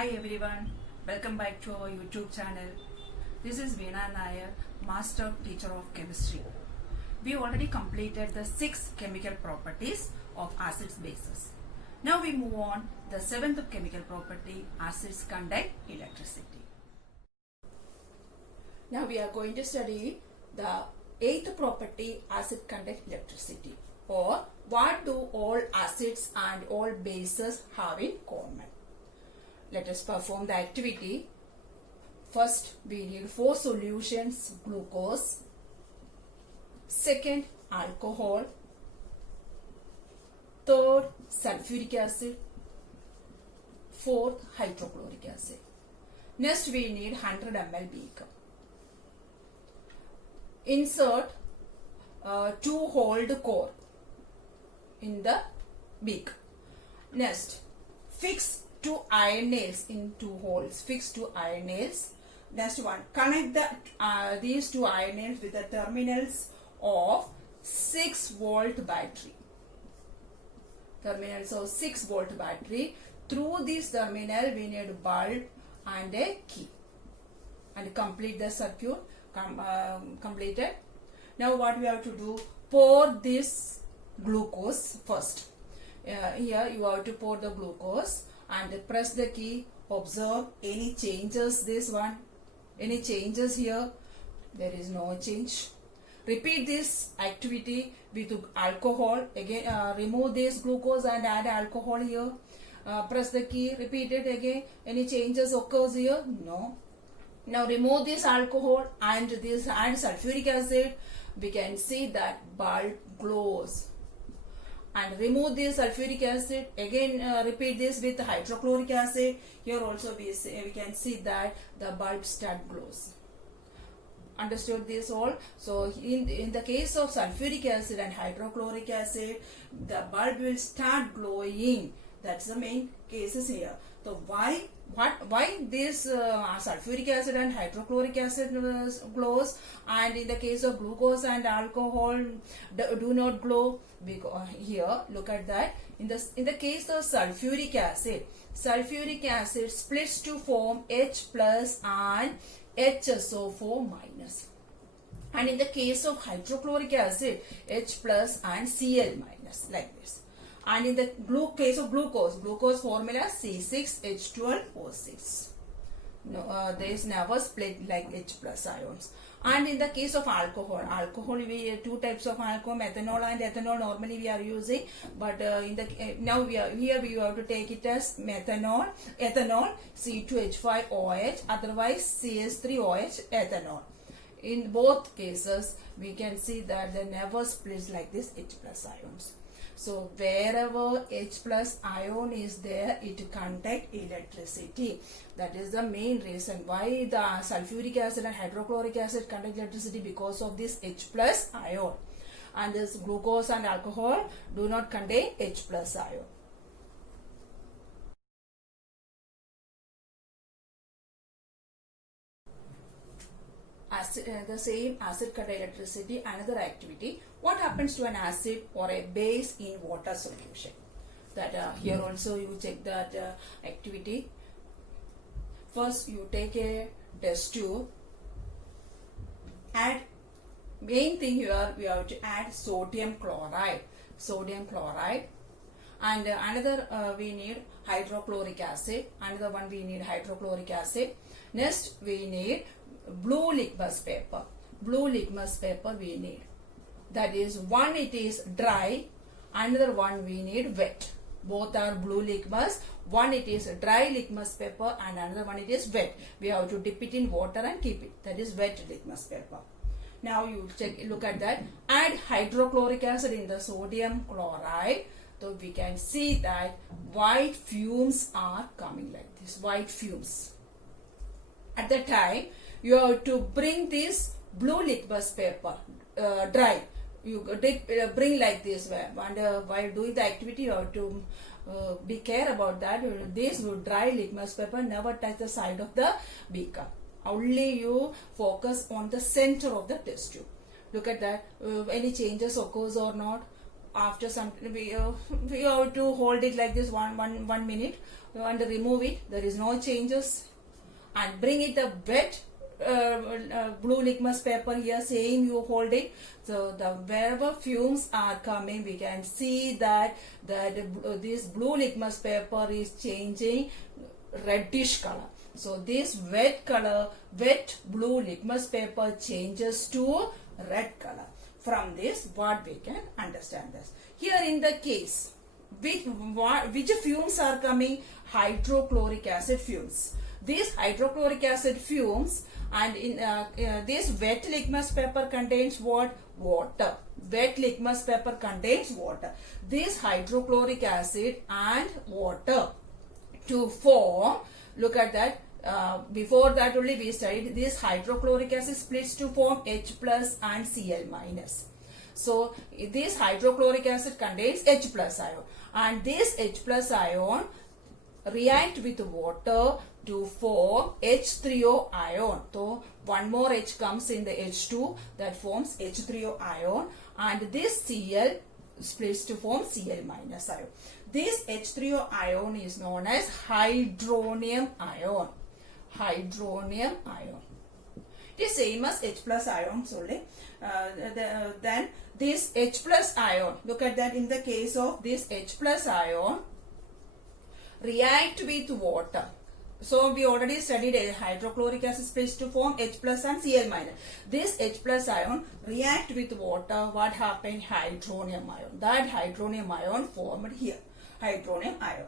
Hi everyone, welcome back to our YouTube channel. This is Veena Nair, Master Teacher of Chemistry. We already completed the 6 chemical properties of acids bases. Now we move on the 7th chemical property, acids conduct electricity. Now we are going to study the 8th property, acid conduct electricity, or what do all acids and all bases have in common. Let us perform the activity. First, we need 4 solutions: glucose, second, alcohol, third, sulfuric acid, fourth, hydrochloric acid. Next, we need 100 ml beaker. Insert 2-hole core in the beaker. Next, fix 2 iron nails in 2 holes. Fix 2 iron nails. Next one, connect these 2 iron nails with the terminals of 6-volt battery. Terminals of 6-volt battery. Through this terminal, we need a bulb and a key. And complete the circuit. Completed. Now what we have to do? Pour this glucose first. Here you have to pour the glucose and press the key. Observe any changes. This one, any changes here? There is no change. Repeat this activity with alcohol. Again, remove this glucose and add alcohol here. Press the key. Repeat it again. Any changes occurs here? No. Now remove this alcohol and this and sulfuric acid. We can see that bulb glows. And remove this sulfuric acid. Again, repeat this with hydrochloric acid. Here also we can see that the bulb start glows. Understood this all? So in the case of sulfuric acid and hydrochloric acid, the bulb will start glowing. That's the main cases here. So why this sulfuric acid and hydrochloric acid glows, and in the case of glucose and alcohol do not glow? Because here, look at that. In the case of sulfuric acid splits to form H plus and HSO4 minus. And in the case of hydrochloric acid, H plus and Cl minus, like this. And in the case of glucose formula C6H12O6. No, there is never split like H plus ions. And in the case of alcohol we 2 types of alcohol, methanol and ethanol normally we are using, but now we have to take it as ethanol C2H5OH, otherwise CH3OH ethanol. In both cases we can see that they never splits like this H plus ions. So wherever H plus ion is there, it conducts electricity. That is the main reason why the sulfuric acid and hydrochloric acid conduct electricity, because of this H plus ion. And this glucose and alcohol do not contain H plus ion. The same acid conduct electricity. Another activity: what happens to an acid or a base in water solution? That here also you check that activity. First you take a test tube. Add, main thing here we have to add sodium chloride, and another we need hydrochloric acid. Another one we need hydrochloric acid. Next we need blue litmus paper we need. That is, one it is dry, another one we need wet. Both are blue litmus. One it is dry litmus paper and another one it is wet. We have to dip it in water and keep it. That is wet litmus paper. Now you look at that. Add hydrochloric acid in the sodium chloride. So we can see that white fumes are coming like this. White fumes. At the time, you have to bring this blue litmus paper dry. You bring like this, and while doing the activity you have to be care about that. This dry litmus paper never touch the side of the beaker. Only you focus on the center of the test tube. Look at that. Any changes occurs or not? after some we have to hold it like this 1 minute and remove it. There is no changes, and bring it a wet blue litmus paper here, same you hold it. So the wherever fumes are coming, we can see that this blue litmus paper is changing reddish color. So this wet blue litmus paper changes to red color. From this, what we can understand this. Here in the case, which fumes are coming? Hydrochloric acid fumes. These hydrochloric acid fumes, and in this wet litmus paper contains what? Water. Wet litmus paper contains water. This hydrochloric acid and water to form, look at that. Before that only we studied this hydrochloric acid splits to form H plus and Cl minus. So this hydrochloric acid contains H plus ion, and this H plus ion react with water to form H3O ion. So one more H comes in the H2, that forms H3O ion, and this Cl splits to form Cl minus ion. This H3O ion is known as hydronium ion. Hydronium ion. It is same as H plus ions only. Then this H plus ion, look at that. In the case of this H plus ion, react with water. So we already studied a hydrochloric acid splits to form H plus and Cl minus. This H plus ion react with water. What happened? Hydronium ion. That hydronium ion formed here. Hydronium ion.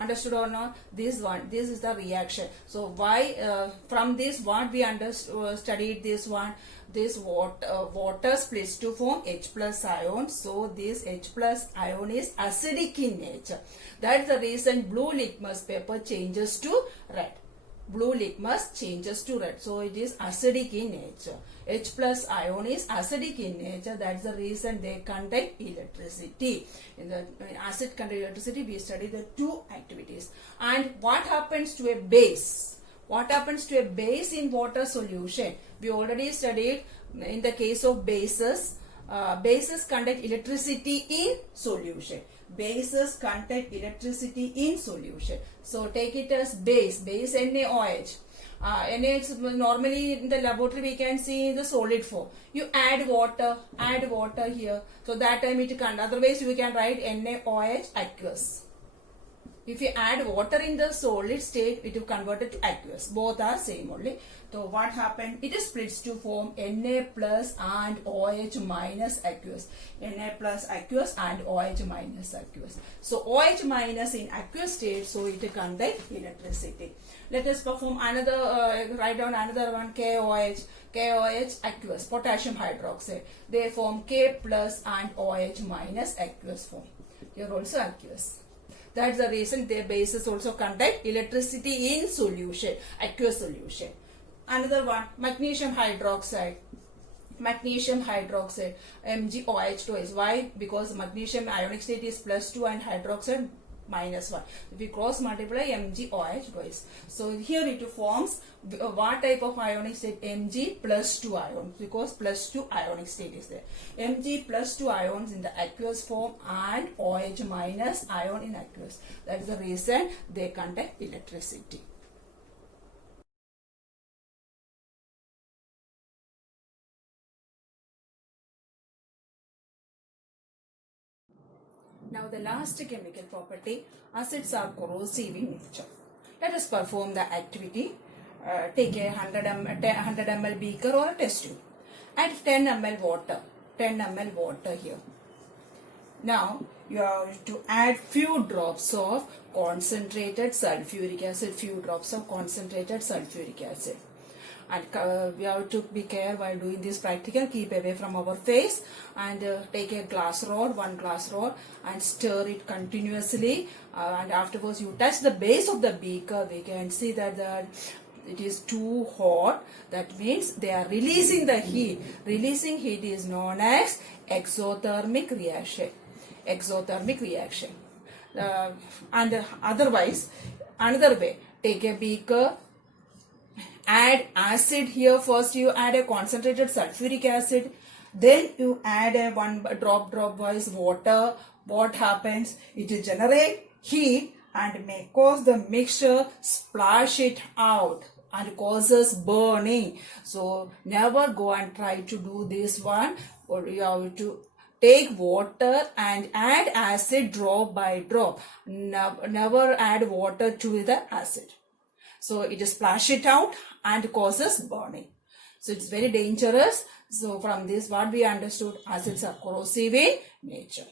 Understood or not? This is the reaction. So why from this what we studied this one, this water splits to form H plus ion. So this H plus ion is acidic in nature. That's the reason blue litmus paper changes to red. Blue litmus changes to red. So it is acidic in nature. H plus ion is acidic in nature. That's the reason they contain electricity. In the acid contain electricity, we study the two activities. And what happens to a base? What happens to a base in water solution? We already studied in the case of bases. Bases conduct electricity in solution. Bases conduct electricity in solution. So take it as base NaOH. NaOH normally in the laboratory we can see in the solid form. You add water here. So that time it can, otherwise you can write NaOH aqueous. If you add water in the solid state, it will convert it to aqueous. Both are same only. So what happened? It splits to form Na plus and OH minus aqueous. Na plus aqueous and OH minus aqueous. So OH minus in aqueous state, so it conducts electricity. Let us perform another, write down another one, KOH. KOH aqueous, potassium hydroxide. They form K plus and OH minus aqueous form. Here also aqueous. That's the reason their bases also conduct electricity in solution, aqueous solution. Another one, magnesium hydroxide. Magnesium hydroxide, MgOH twice. Why? Because magnesium ionic state is +2 and hydroxide -1. If we cross multiply, MgOH twice. So here it forms what type of ionic state? Mg +2 ion, because +2 ionic state is there. Mg +2 ions in the aqueous form and OH minus ion in aqueous. That is the reason they conduct electricity. Now the last chemical property, acids are corrosive in nature. Let us perform the activity. Take a 100 ml beaker or a test tube. Add 10 ml water. 10 ml water here. Now you have to add few drops of concentrated sulfuric acid. Few drops of concentrated sulfuric acid. And we have to be careful while doing this practical. Keep away from our face and take a glass rod, one glass rod, and stir it continuously. And afterwards you touch the base of the beaker. We can see that it is too hot. That means they are releasing the heat. Releasing heat is known as exothermic reaction. Exothermic reaction. And otherwise, another way, take a beaker, add acid here. First you add a concentrated sulfuric acid, Then you add a one drop wise water. What happens? It will generate heat and may cause the mixture splash it out and causes burning. So never go and try to do this one. Or you have to take water and add acid drop by drop. Never add water to the acid. So it just splash it out and causes burning. So it's very dangerous. So from this what we understood, acids are corrosive in nature.